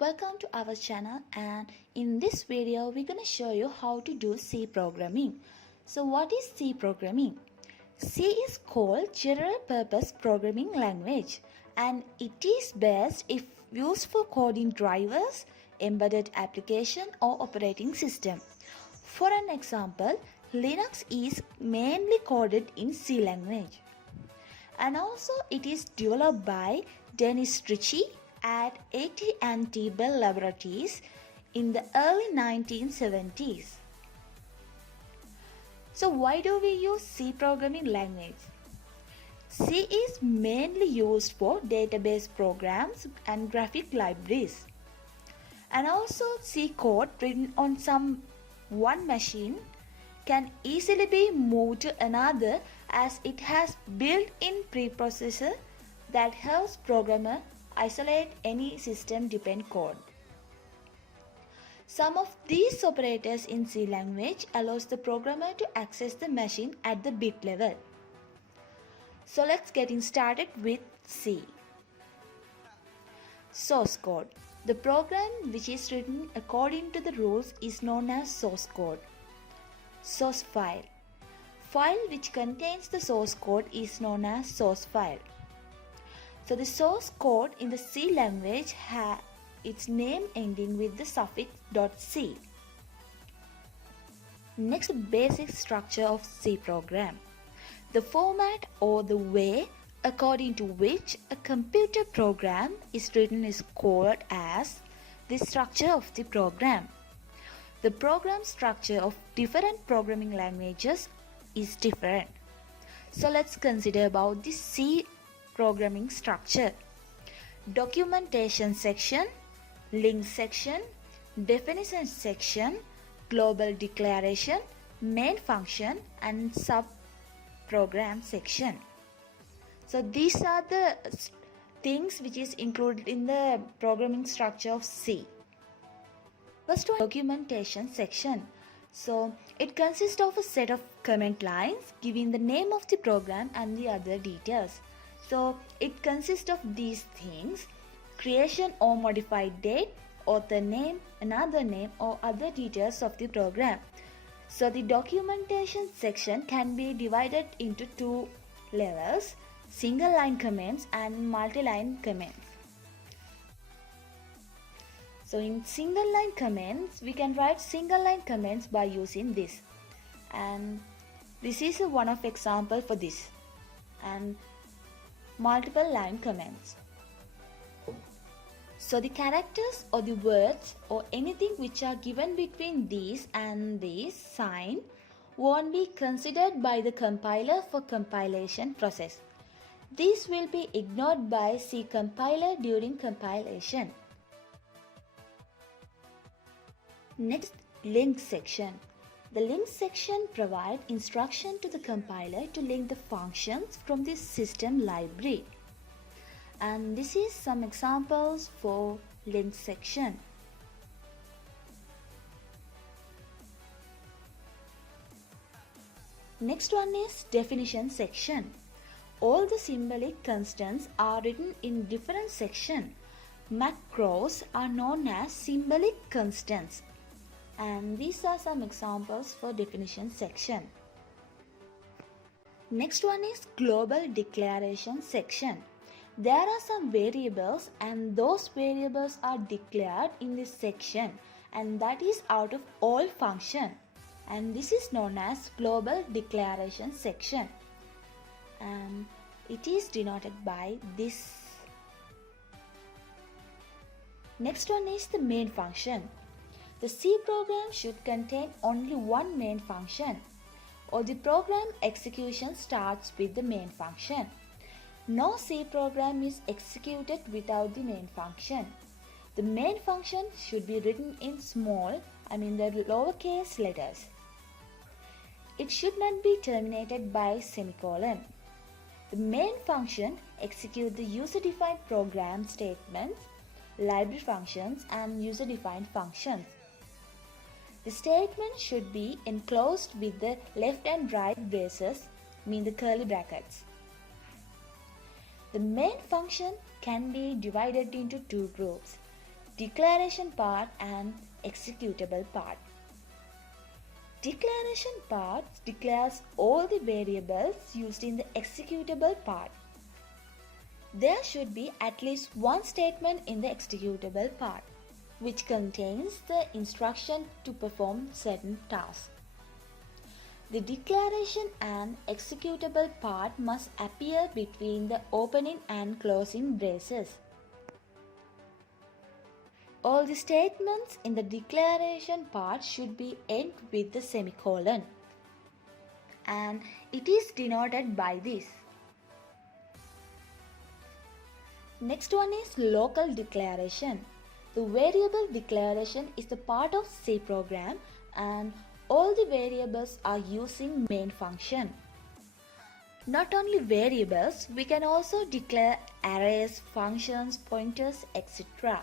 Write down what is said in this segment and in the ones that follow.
Welcome to our channel, and in this video we're going to show you how to do C programming. So what is C programming? C is called general purpose programming language, and it is best if used for coding drivers, embedded application or operating system. For an example, Linux is mainly coded in C language. And also it is developed by Dennis Ritchie at AT&T Bell Laboratories in the early 1970s. So why do we use C programming language? C is mainly used for database programs and graphic libraries. And also C code written on one machine can easily be moved to another as it has built-in preprocessor that helps programmer isolate any system-dependent code. Some of these operators in C language allows the programmer to access the machine at the bit level. So let's get started with C. Source code. The program which is written according to the rules is known as source code. Source file. File which contains the source code is known as source file. So the source code in the C language has its name ending with the suffix .c. Next, basic structure of C program. The format or the way according to which a computer program is written is called as the structure of the program. The program structure of different programming languages is different. So let's consider about the C programming structure. Documentation section, link section, definition section, global declaration, main function and sub-program section. So these are the things which is included in the programming structure of C. First one, documentation section. So it consists of a set of comment lines giving the name of the program and the other details. So it consists of these things: creation or modified date, author name, another name or other details of the program. So the documentation section can be divided into two levels: single line comments and multi-line comments. So in single line comments, we can write single line comments by using this. And this is one of example for this. And multiple line comments. So the characters or the words or anything which are given between these and this sign won't be considered by the compiler for compilation process. This will be ignored by C compiler during compilation. Next, link section. The link section provides instruction to the compiler to link the functions from the system library. And this is some examples for link section. Next one is definition section. All the symbolic constants are written in different sections. Macros are known as symbolic constants. And these are some examples for definition section. Next one is global declaration section. There are some variables and those variables are declared in this section, and that is out of all function, and this is known as global declaration section, and it is denoted by this. Next one is the main function. The C program should contain only one main function, or the program execution starts with the main function. No C program is executed without the main function. The main function should be written in the lowercase letters. It should not be terminated by semicolon. The main function executes the user-defined program statements, library functions and user-defined functions. The statement should be enclosed with the left and right braces, the curly brackets. The main function can be divided into two groups: declaration part and executable part. Declaration part declares all the variables used in the executable part. There should be at least one statement in the executable part, which contains the instruction to perform certain tasks. The declaration and executable part must appear between the opening and closing braces. All the statements in the declaration part should be end with the semicolon, and it is denoted by this. Next one is local declaration. The variable declaration is the part of C program and all the variables are using main function. Not only variables, we can also declare arrays, functions, pointers, etc.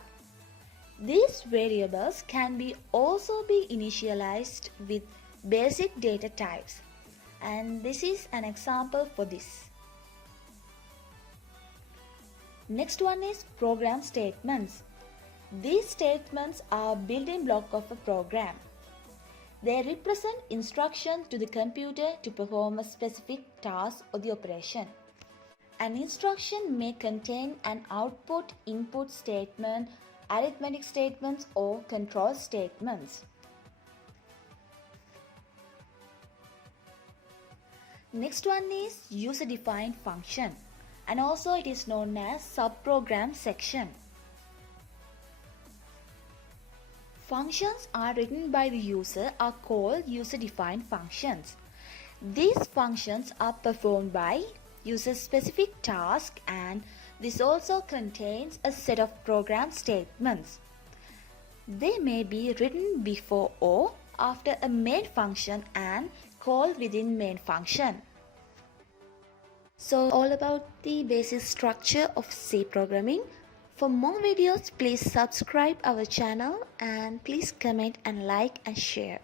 These variables can also be initialized with basic data types, and this is an example for this. Next one is program statements. These statements are building block of a program. They represent instructions to the computer to perform a specific task or the operation. An instruction may contain an output, input statement, arithmetic statements or control statements. Next one is user-defined function, and also it is known as subprogram section. Functions are written by the user are called user-defined functions. These functions are performed by user-specific tasks, and this also contains a set of program statements. They may be written before or after a main function and called within main function. So all about the basic structure of C programming. For more videos, please subscribe our channel and please comment and like and share.